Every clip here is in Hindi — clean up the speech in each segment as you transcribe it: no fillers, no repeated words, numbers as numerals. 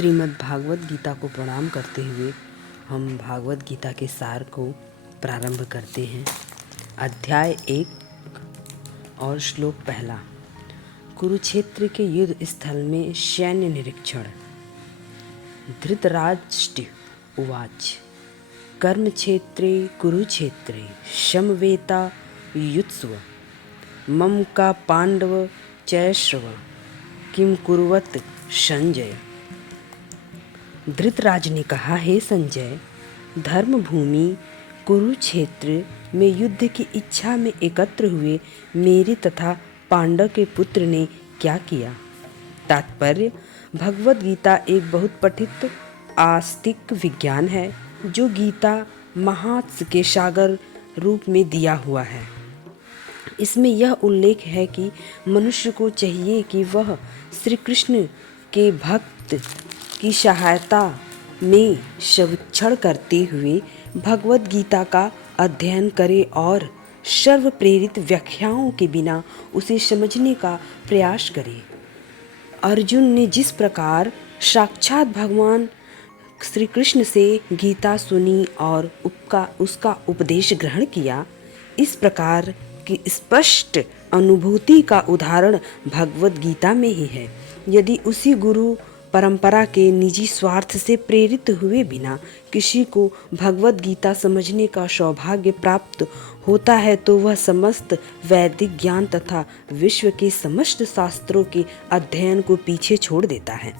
श्रीमद् भागवत गीता को प्रणाम करते हुए हम भागवत गीता के सार को प्रारंभ करते हैं। अध्याय 1 और श्लोक पहला। कुरुक्षेत्र के युद्ध स्थल में सैन्य निरीक्षण। धृतराष्ट्र उवाच कर्मक्षेत्रे कुरुक्षेत्रे समवेता युत्स्व मम का पांडव चैश्रव किम कुर्वत संजय। धृतराज ने कहा, हे संजय, धर्म भूमि कुरुक्षेत्र में युद्ध की इच्छा में एकत्र हुए मेरे तथा पांडव के पुत्र ने क्या किया। तात्पर्य, भगवद गीता एक बहुत पठित आस्तिक विज्ञान है जो गीता महात्स के सागर रूप में दिया हुआ है। इसमें यह उल्लेख है कि मनुष्य को चाहिए कि वह श्री कृष्ण के भक्त की सहायता में सर्वेक्षण करते हुए भगवद गीता का अध्ययन करे और सर्व प्रेरित व्याख्याओं के बिना उसे समझने का प्रयास करे। अर्जुन ने जिस प्रकार साक्षात भगवान श्री कृष्ण से गीता सुनी और उसका उपदेश ग्रहण किया, इस प्रकार की स्पष्ट अनुभूति का उदाहरण भगवद गीता में ही है। यदि उसी गुरु परंपरा के निजी स्वार्थ से प्रेरित हुए बिना किसी को भगवद गीता समझने का सौभाग्य प्राप्त होता है तो वह समस्त वैदिक ज्ञान तथा विश्व के समस्त शास्त्रों के अध्ययन को पीछे छोड़ देता है।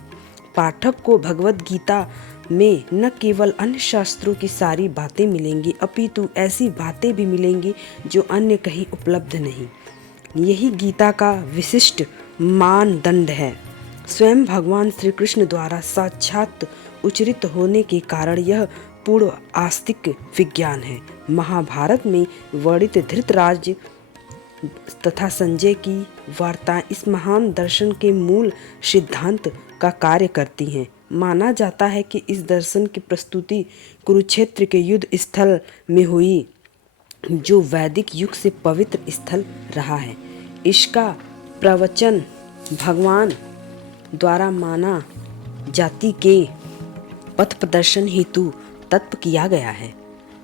पाठक को भगवद गीता में न केवल अन्य शास्त्रों की सारी बातें मिलेंगी अपितु ऐसी बातें भी मिलेंगी जो अन्य कहीं उपलब्ध नहीं। यही गीता का विशिष्ट मानदंड है। स्वयं भगवान श्री कृष्ण द्वारा साक्षात उच्चरित होने के कारण यह पूर्ण आस्तिक विज्ञान है। महाभारत में वर्णित धृतराज तथा संजय की वार्ताएं इस महान दर्शन के मूल सिद्धांत का कार्य करती हैं। माना जाता है कि इस दर्शन की प्रस्तुति कुरुक्षेत्र के युद्ध स्थल में हुई, जो वैदिक युग से पवित्र स्थल रहा है। इसका प्रवचन भगवान द्वारा माना जाति के पथ प्रदर्शन हेतु तत्व किया गया है।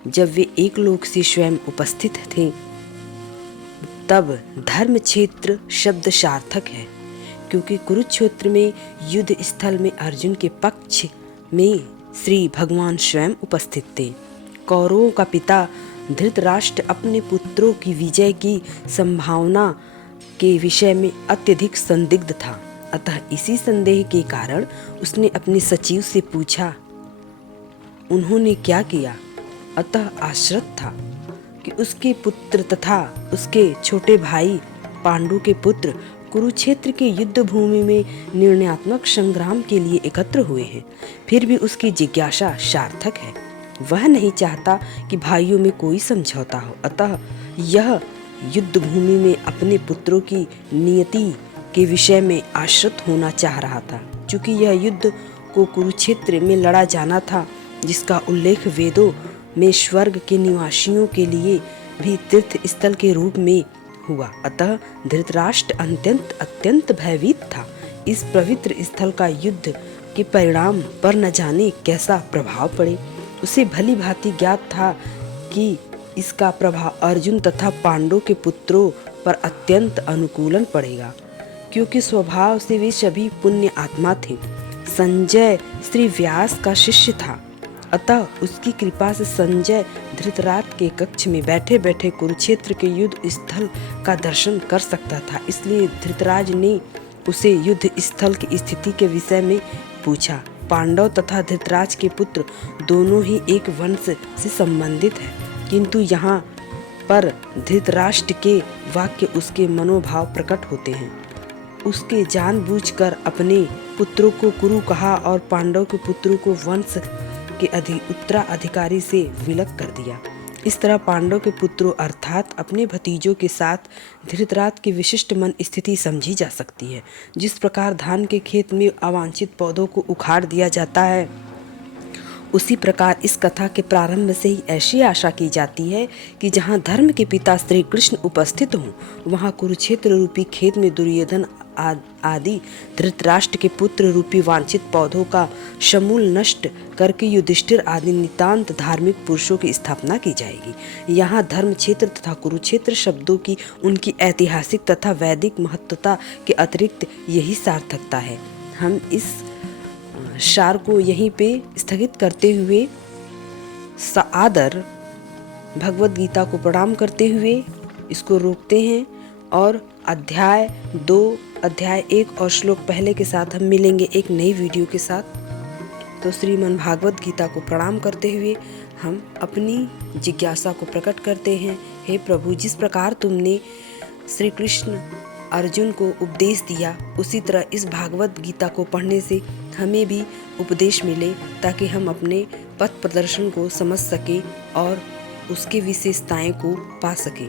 जब वे एक लोक से स्वयं उपस्थित थे तब धर्म क्षेत्र शब्द सार्थक है, क्योंकि कुरुक्षेत्र में युद्ध स्थल में अर्जुन के पक्ष में श्री भगवान स्वयं उपस्थित थे। कौरवों का पिता धृतराष्ट्र अपने पुत्रों की विजय की संभावना के विषय में अत्यधिक संदिग्ध था। अतः इसी संदेह के कारण उसने अपने सचिव से पूछा, उन्होंने क्या किया। अतः आश्रित था कि उसके पुत्र तथा उसके छोटे भाई पांडु के पुत्र कुरुक्षेत्र के युद्ध भूमि में निर्णयात्मक संग्राम के लिए एकत्र हुए हैं। फिर भी उसकी जिज्ञासा सार्थक है। वह नहीं चाहता कि भाइयों में कोई समझौता हो। अतः यह युद्ध भूमि में अपने पुत्रों की नियति के विषय में आश्रित होना चाह रहा था। चूंकि यह युद्ध को कुरुक्षेत्र में लड़ा जाना था, जिसका उल्लेख वेदों में स्वर्ग के निवासियों के लिए भी तीर्थ स्थल के रूप में हुआ, अतः धृतराष्ट्र अत्यंत भयभीत था। इस पवित्र स्थल का युद्ध के परिणाम पर न जाने कैसा प्रभाव पड़े। उसे भली भांति ज्ञात था कि इसका प्रभाव अर्जुन तथा पांडव के पुत्रों पर अत्यंत अनुकूलन पड़ेगा, क्योंकि स्वभाव से वे सभी पुण्य आत्मा थे। संजय श्री व्यास का शिष्य था, अतः उसकी कृपा से संजय धृतराष्ट्र के कक्ष में बैठे बैठे कुरुक्षेत्र के युद्ध स्थल का दर्शन कर सकता था। इसलिए धृतराज ने उसे युद्ध स्थल की स्थिति के विषय में पूछा। पांडव तथा धृतराज के पुत्र दोनों ही एक वंश से संबंधित हैं, किंतु यहाँ पर धृतराष्ट्र के वाक्य उसके मनोभाव प्रकट होते हैं। उसके जानबूझकर अपने पुत्रों को कुरु कहा और पांडव के पुत्रों को वंश के उत्तराधिकारी से विलग कर दिया। इस तरह पांडव के पुत्रों अर्थात अपने भतीजों के साथ धृतराष्ट्र की विशिष्ट मन स्थिति समझी जा सकती है। जिस प्रकार धान के खेत में अवांछित पौधों को उखाड़ दिया जाता है, उसी प्रकार इस कथा के प्रारंभ से ही ऐसी आशा की जाती है कि जहाँ धर्म के पिता श्री कृष्ण उपस्थित हों, वहाँ कुरुक्षेत्र रूपी खेत में दुर्योधन आदि धृतराष्ट्र के पुत्र रूपी वांछित पौधों का समूल नष्ट करके युधिष्ठिर आदि नितांत धार्मिक पुरुषों की स्थापना की जाएगी। यहाँ धर्म क्षेत्र तथा कुरुक्षेत्र शब्दों की उनकी ऐतिहासिक तथा वैदिक महत्वता के अतिरिक्त यही सार्थकता है। हम इस सार को यहीं पे स्थगित करते हुए सादर भगवद गीता को प्रणाम करते हुए इसको रोकते हैं और अध्याय 2, अध्याय 1 और श्लोक पहले के साथ हम मिलेंगे एक नई वीडियो के साथ। तो श्रीमद् भागवत गीता को प्रणाम करते हुए हम अपनी जिज्ञासा को प्रकट करते हैं। हे प्रभु, जिस प्रकार तुमने श्री कृष्ण अर्जुन को उपदेश दिया, उसी तरह इस भागवत गीता को पढ़ने से हमें भी उपदेश मिले, ताकि हम अपने पथ प्रदर्शन को समझ सकें और उसके विशेषताएं को पा सकें।